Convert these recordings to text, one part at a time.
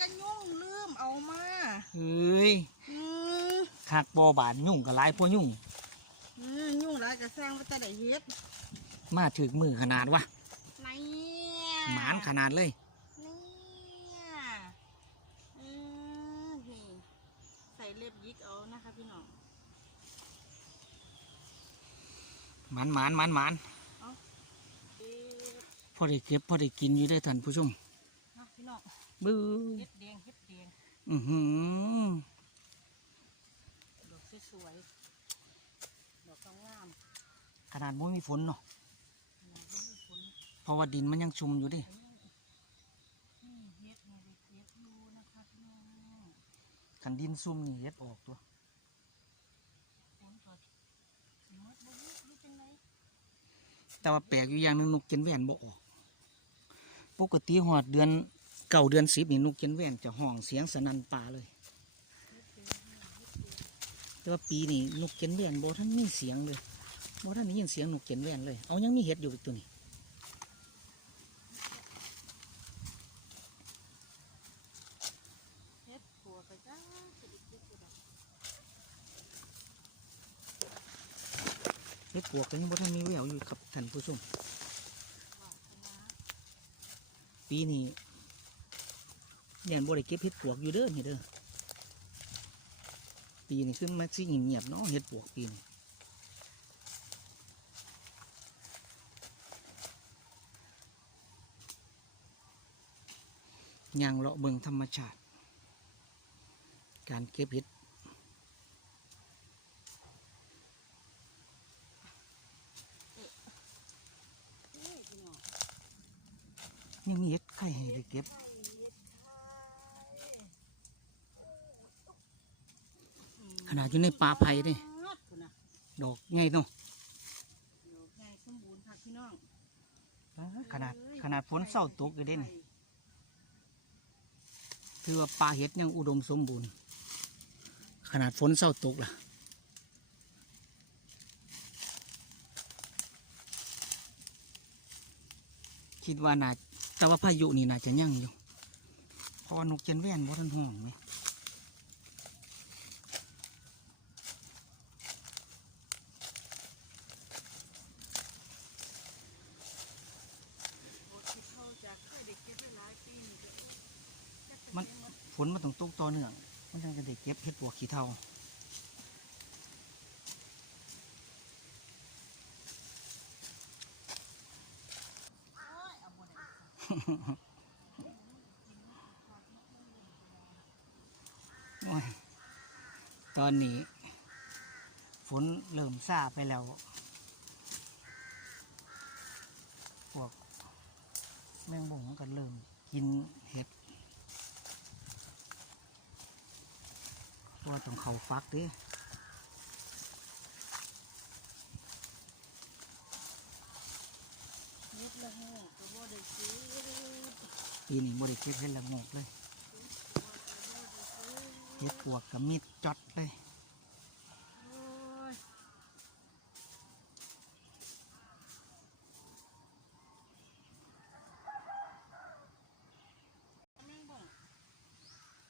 กันยุ่งลืมเอามาเฮ้ยอืมคักบ่บานยุ่งกับหลายพวยุ่ง อืมยุ่งหลายก็สร้างว่าแต่ได้เฮ็ดมาถึกมือขนาดวะเนี่ยหมานขนาดเลย เนี่ยอืมนี่ใส่เล็บยิกเอานะคะพี่น้อง หมานหมานหมานหมานเอ๊ะพอได้เก็บพอได้กินอยู่ได้อท่านผู้ชมเนาะพี่น้อง บื้อเฮ็ดแดงเฮ็ดแดงอือหือดอกสวยๆดอกงามขนาดบ่มีฝนเนาะๆนะเฮ็ดมีฝนเพราะว่าดินมันยังชุ่มอยู่เดินี่เฮ็ดนี่ได้เฮ็ดอยู่นะคะพี่น้องคันดินซุ่มนี่เฮ็ดออกตัวฝนก็สิหมดบ่รู้รู้จังไดแต่ว่าแปลกอยู่อย่างหนึงนกเจนแว่นบ่ออก ปกติหอดเดือน เก่าเดือนสิบนี่นกเจนแว่นจะห้องเสียงสนั่นป่าเลยแต่ว่าปีนี้นกเจนแว่นบ่ท่านมีเสียงเลยบ่ท่านได้ยินเสียงนกเจนแว่นเลยเอายังมีเห็ดอยู่อีกตัวนี้เฮ็ดปวกก็บอยู่ดอกเห็ดปวกก็ยังบ่ท่านมีแววอยู่ครับท่านผู้ชมปีนี้ เนี่ยบ่ได้เก็บเห็ดปวกอยู่เด้อนี่เด้อปีนี้คือมันสิเงียบเนาะเห็ดปวกปีนี้ยางเลาะเบิงธรรมชาติ การเก็บเห็ดนี่พี่น้องยังมีเห็ดไข่ให้ได้เก็บ ขนาดอยู่ในป่าไผ่นี่ฮัดพุ่นน่ะดอกไงเนาะดอกใหญ่สมบูรณ์ค่ะพี่น้องขนาดขนาดฝนเศร้าตกอยู่เด่นถือว่าป่าเห็ดยังอุดมสมบูรณ์ ขนาดฝนเศร้าตกล่ะคิดว่าน่าแต่ว่าพายุนี่น่าจะยั่งอยู่เพราะว่านกเจนแว่นบ่ทันห่วงไหม โบที่เขาจะเคยได้เก็บไว้หลายปีนี่ก็จักเป็น มัน ยังไง ฝนมันต้องตกต่อเนื่องมันถึงจะได้เก็บเห็ดปวกขี้เทาตอนนี้ ฝนเริ่มซาไปแล้วพวกแมงบ่งมันก็เริ่มกินเห็ดเพราะว่า ต้องเขาฟักเด้เฮ็ดละโหก็บ่ได้ซื้อปีนี้บริเก็บเห็ดละโงกเลยเห็ดปวกกับมีดจอดเลย โอ้ยแม่งบ่ง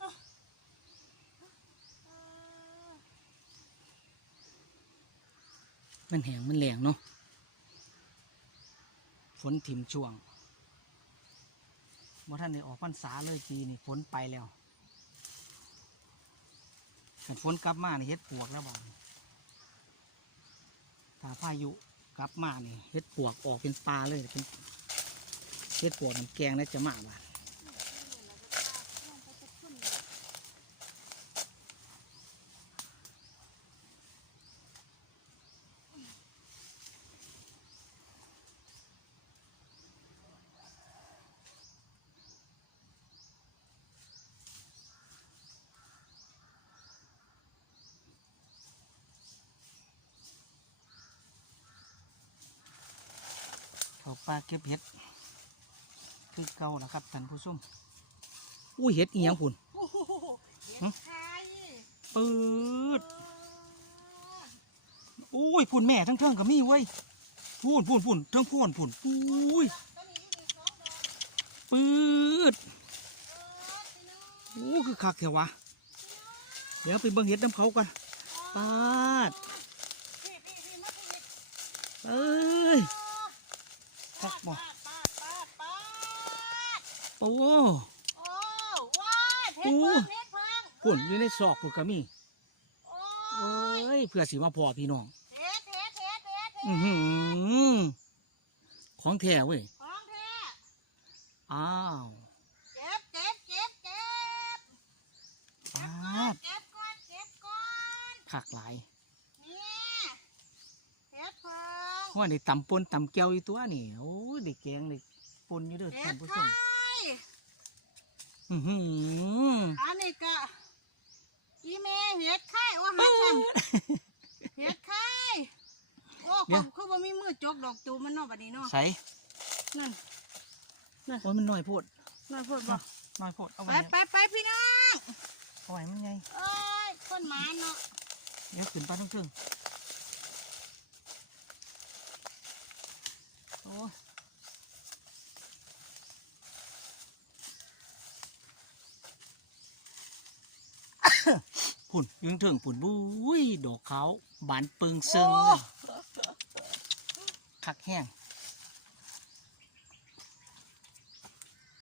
อ้าวอ้าว มันแหงมันแหลงเนาะฝนถิ่มช่วงว่ท่านได้ออกพรรษาเลยปีนี้ฝนไปแล้วกันฝนกลับมานี่เฮ็ดปวกแล้วบ้างถ้าพายุกลับมานี่เฮ็ดปวกออกเป็นปลาเลยเป็นเฮ็ดปวกน้ำแกงน่าจะมาบ้าน เขาปลาเก็บเห็ดคือเก่านะครับท่านผู้ชมอุ้ยเห็ดอีหยังพุ่นโอ้โหเห็ดหึไข่ปืดอุ้ยพุ่นแม่ทั้งเทิงก็มีเว้ยพุ่นพุ่นพุ่นเทิงพุ่นพุ่นอุ้ยตัวนี้อยู่ในสองดอกปืดเออพี่น้องโอ้คือคักแถวะเดี๋ยวไปเบิ่งเห็ดน้ำเขากันปาดพี่พี่พี่มาพี่เอ้ย คักบ่ปาดปาดปาดโอ้โอ้ว้ายเพชรเพิ่งเพชรเพิ่งพุ่นอยู่ในซอกพุ่นก็มีโอ้โอ้ยเพื่อสิมาพอพี่น้องเพชรเพชรเพชรเพชรเพอือชรหือของแท้เว้ยของแท้อ้าวเก็บเก็บเก็บเก็บปาดเก็บก่อนเก็บก่อนคักหลายเพชรเพิ่ง ว่าได้ตำปนตำแก้วอยู่ตัวนี่โอ้ยได้แกงได้ปนอยู่เด้อเพท่าชนรผู้ชไข่มอือหืออันนี้ก็อีเมเห็ดไข่ว่าหาทำเห็ดไข่โอ้ผมคือว่ามีมือจกดอกจูมันเนอกบัดนี้เนาะใส่นั่นโอ้ยมันน้อยโพดน่าพูดบ่น้อยโพดเอาไปไว้ไปไปพี่น้องเอาไว้มันไงเอ้ยคนหมาเนาะเดี๋ยวขึ้นไปทั้งเครื่อง โอ้ยผุ่นยึงถึงผุ่นบุ้ยดอกเขาวบานเปิงซึงเลยคักแห้ง